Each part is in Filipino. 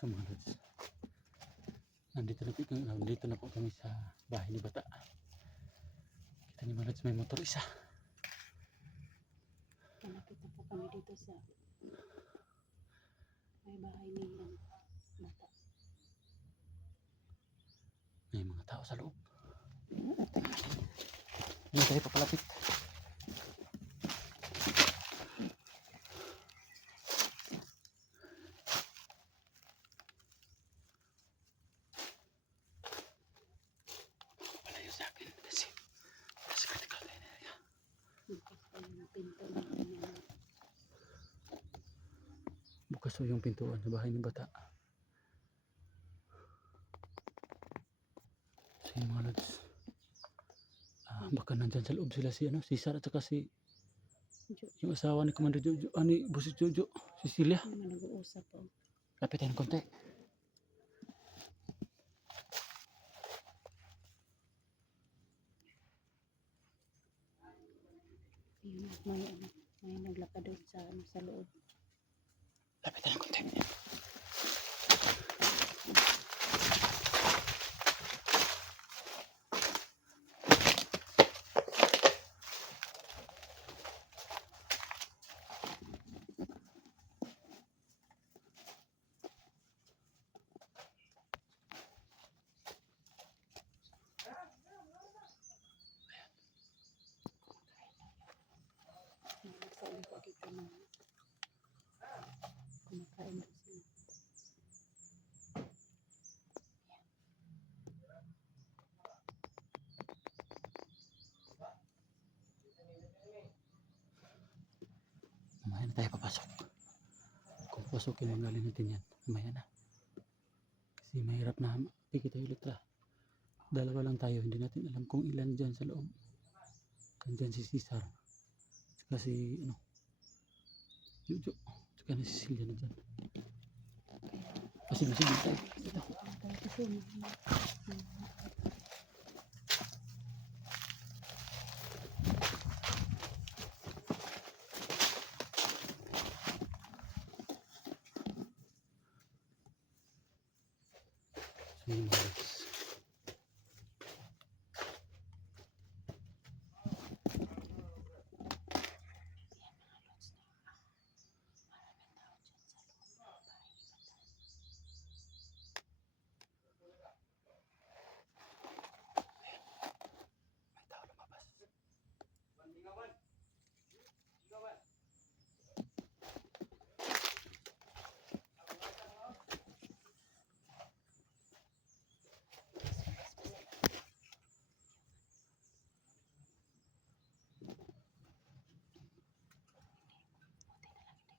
So mga lods, nandito na po kami sa bahay ni Bata. Kita niyo mga lods, may motor isa. Nakita po kami dito sa may bahay ni Bata. May mga tao sa loob. Hindi tayo papalapit. Palayo sa akin kasi nasa critical na area. Bukas pa yung pinto ng kanyang Bukas po yung pintuan sa bahay ni Bata. So yung mga lods, baka nandyan sa loob sila si Sarah at saka yung asawa ni Commander Jojo, ni Boss Jojo, si Celia. nag-uusap po. Lapit tayo ng konti. Yun, may naglakad doon sa loob. Lapit tayo ng konti. Nasa ulo dito na kumakain doon sila. Mamaya na tayo papasok. Kung papasukin manggalin natin yan, mamaya na. Kasi mahirap na kita ulit lah. Dalawa lang tayo, hindi natin alam kung ilan dyan sa loob. Kandyan si Cesar. Saka si Jojo. Saka na si Celia na dyan. Kasi tayo. Ito. Kasi So yung mga lods. May tao lumabas.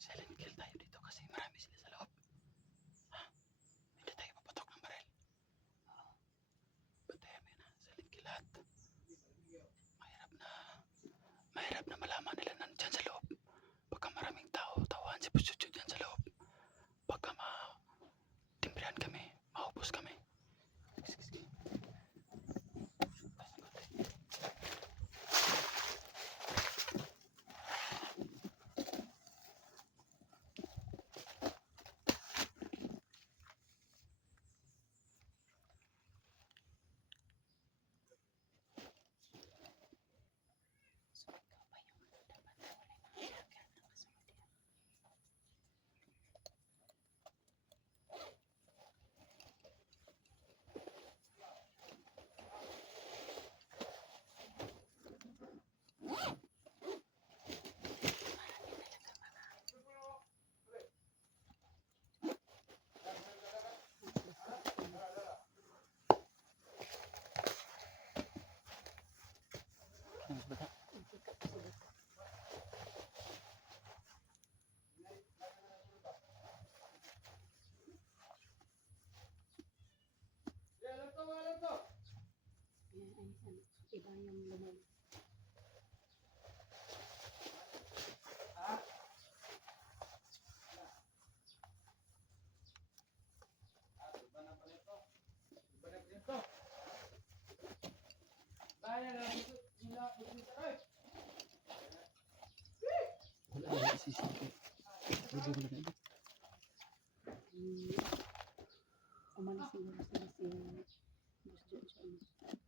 Silent kill tayo dito kasi marami sila sa loob. Hindi tayo papatok ng baril. Bantayan mo yun ha. Silent kill lahat. Mahirap na malaman nila nandyan sa loob. Baka maraming tao-tawahan si Pusucho dyan sa loob. Baka timbrihan kami, maubos kami. Mas Bata. iba yung lumang. Wala na isisipin. Video mo na kayo. siguro sila si Boss Jojo.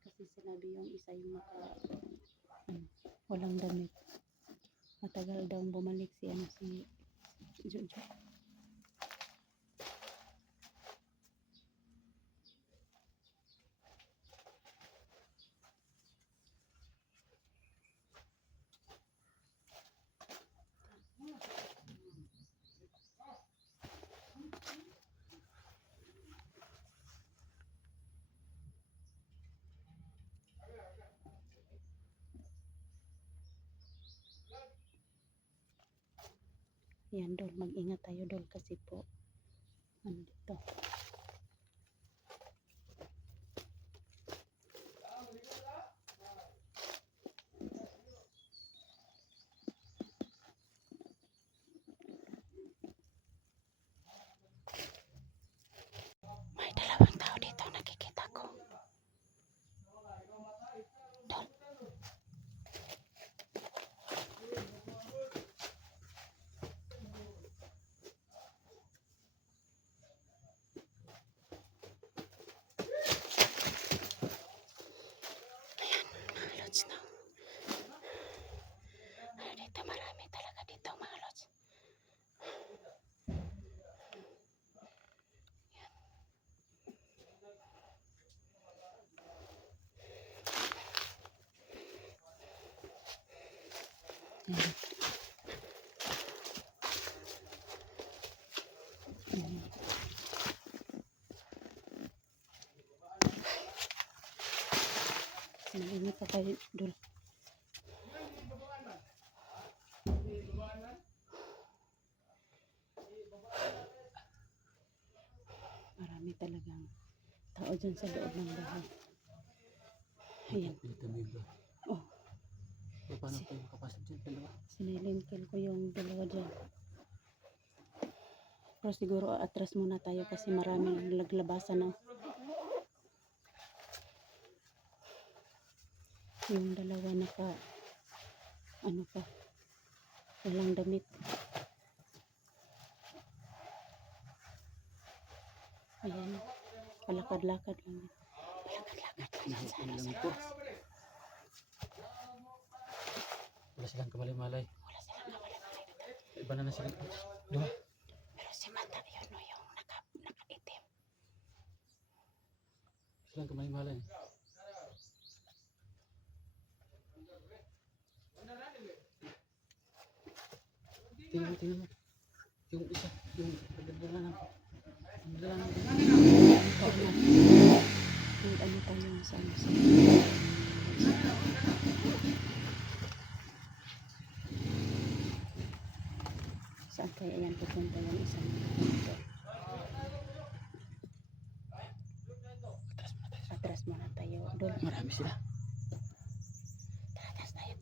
Kasi sinabi yung isa yung walang damit. Matagal daw bumalik si Jojo. Yan Dol, mag-ingat tayo Dol kasi po dito. May dalawang tao dito nakikita ko. Dol. Lods na. Dito marami talaga dito mga lods. Mag-ingat pa kayo Dol. Marami talagang tao dyan sa loob ng bahay. Ayan. Pilitan mo yung ba? Oh, Paano tayo makapasok dyan? Dalawa. sinilingkil ko yung dalawa dyan. Pero siguro atras muna tayo kasi maraming naglabasan na. Yung dalawa walang damit. Ayan, palakad-lakad lang. Palakad-lakad lang sa Lang ito. Wala silang kamalay-malay. Wala silang namalay dito. Iba na sila. Diba? Pero si Mata yun no, yung nakaitim. Silang kamalay-malay. Tingnan mo. Yung isa, yung dala ng Yung tayo sa saan kaya yan pupunta yung isang dito? Atras muna tayo. Doon. Marami sila. Atras tayo.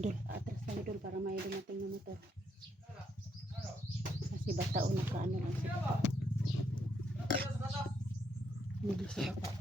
Dol, atras tayo Dol para may dumating na motor. Kasi bata o nakaano lang si bata. Hindi si bata.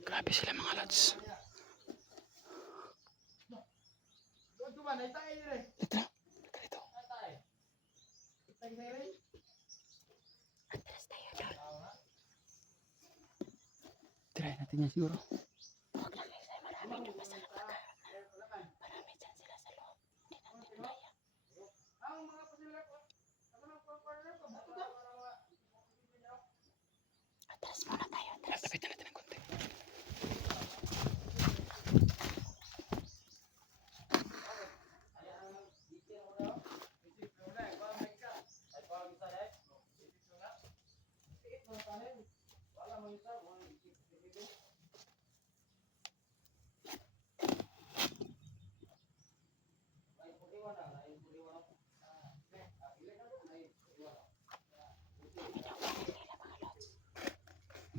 Grabe sila mga lods. Litra, dito. Atras tayo doon. Try natin yan siguro. Huwag lang kayo sa'yo. Marami doon masakit pagka. Marami dyan sila sa loob. Hindi natin kaya. Atras muna tayo. Atras. Lapit na natin ng konti.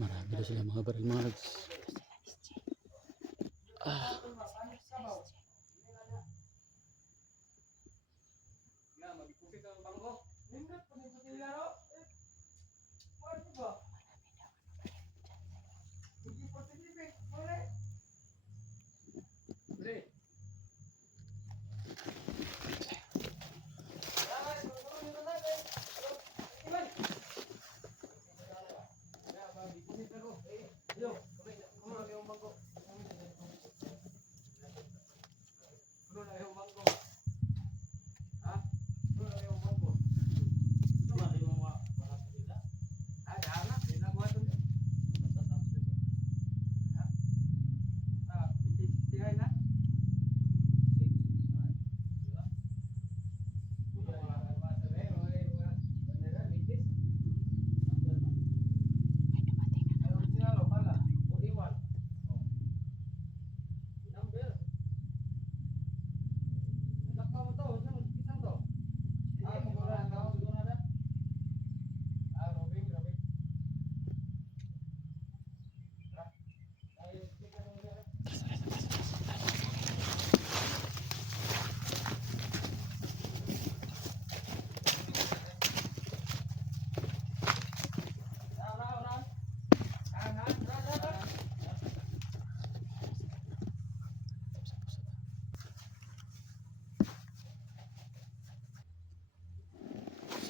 Marami daw sila mga baril mga lods. Ah,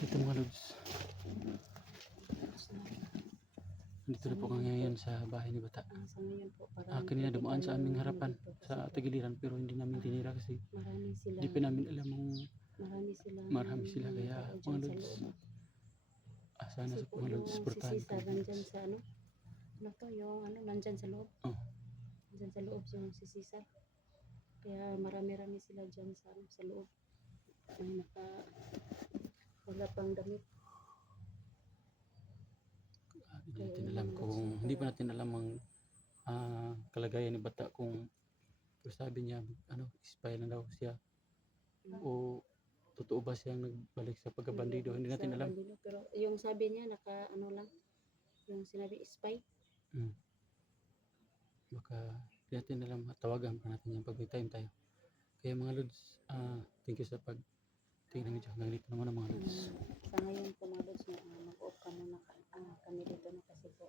so ito mga lods. Dito na po kami ngayon sa bahay ni Bata. Sa ngayon po, parang Kanina dumaan sa aming harapan sa tagiliran pero hindi namin tinira kasi marami sila. hindi pa namin alam kung marami sila kaya mga lods. Sana sa mga lods supportahan Si ko. Cesar nandyan sa ano? Ano to? Yung ano, nandyan sa loob? Oh. Nandyan sa loob yung si Cesar. Kaya marami-rami sila dyan sa, ano, sa loob. May wala pang damit. Hindi natin alam kung hindi pa natin alam ang kalagayan ni Bata kung sabi niya ano spy lang daw siya o totoo ba siyang nagbalik sa pagkabandido, hindi natin alam. Pero yung sabi niya naka ano lang, yung sinabi spy. Baka hindi natin alam, tawagan pa natin yung pag may time tayo. Kaya mga lods, thank you sa tingnan medyo hanggang dito naman ang mga lods. Sa ngayon po mga lods, mag-off ka muna kami dito na kasi po